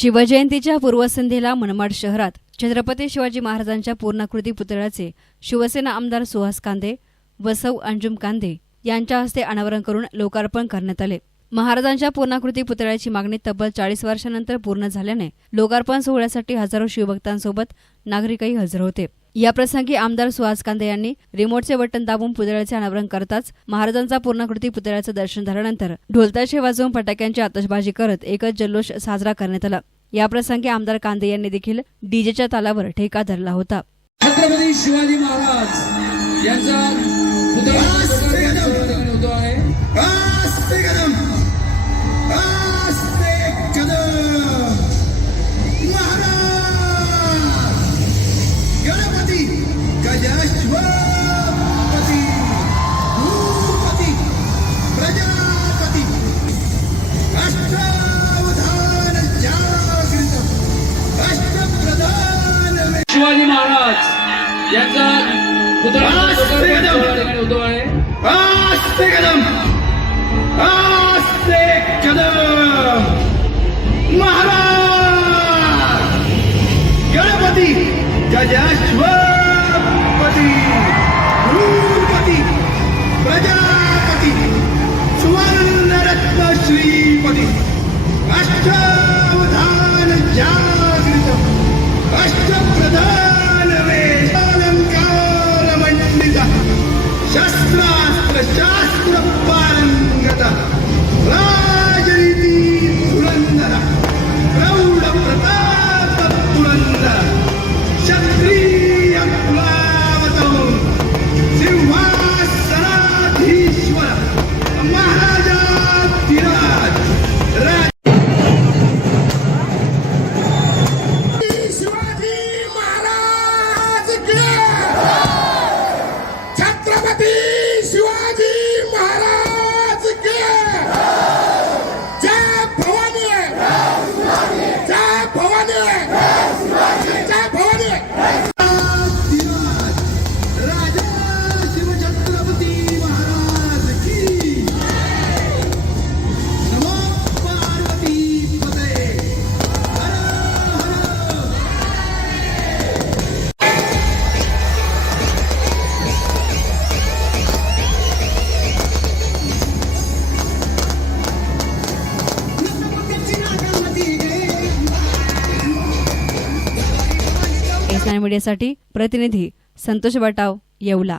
शिवजयंतीच्या पूर्वसंध्येला मनमाड शहरात छत्रपती शिवाजी महाराजांच्या पूर्णाकृती पुतळ्याचे शिवसेना आमदार सुहास कांदे व सौ अंजुम कांदे यांच्या हस्ते अनावरण करून लोकार्पण करण्यात आले। महाराजांच्या पूर्णाकृती पुतळ्याची मागणी तब्बल 40 वर्षांनंतर पूर्ण झाल्याने लोकार्पण सोहळ्यासाठी हजारो शिवभक्तांसोबत नागरिकही हजर होते। या प्रसंगी आमदार सुहास कांदे यांनी रिमोटचे बटन दाबून पुतळ्याचे अनावरण करताच महाराजांचा पूर्णाकृती पुतळ्याचं दर्शन झाल्यानंतर ढोलताशे वाजवून फटाक्यांची आतषबाजी करत एकच जल्लोष साजरा करण्यात आला। या प्रसंगी आमदार कांदे यांनी देखील डीजेच्या तालावर ठेका धरला होता। छत्रपती शिवाजी महाराज यांचा पुतळा होतो आहे। आस्ते कदम महाराज गणपती गजाश्वपती भूपती प्रजापती अष्टावधान जागृत अष्टप्रधान शिवाजी महाराज यांचा पुतळा होतो आहे। आस्ते कदम आस्ते कदम महाराज गणपती गजाश्वपती भूपती प्रजापती सुवर्णरत्न श्रीपती अष्टावधान जागृत अष्टप्रधान वेदालंकार मंडित शस्त्रास्त्र शास्त्र पारंगत राजनीती धुरंधर प्रौढ प्रताप पुरंदर क्षत्रिय कुलावतो सिंहासनाधीश्वर महाराजाधिराज शिवाजी महाराज के छत्रपती शिवाजी महाराज के जय भवानी जय भवानी जय भवानी राजा शिवछत्रपती महाराज की नमो पार्वती पते हर एस9 मीडियासाठी प्रतिनिधी संतोष बटाव, येवला।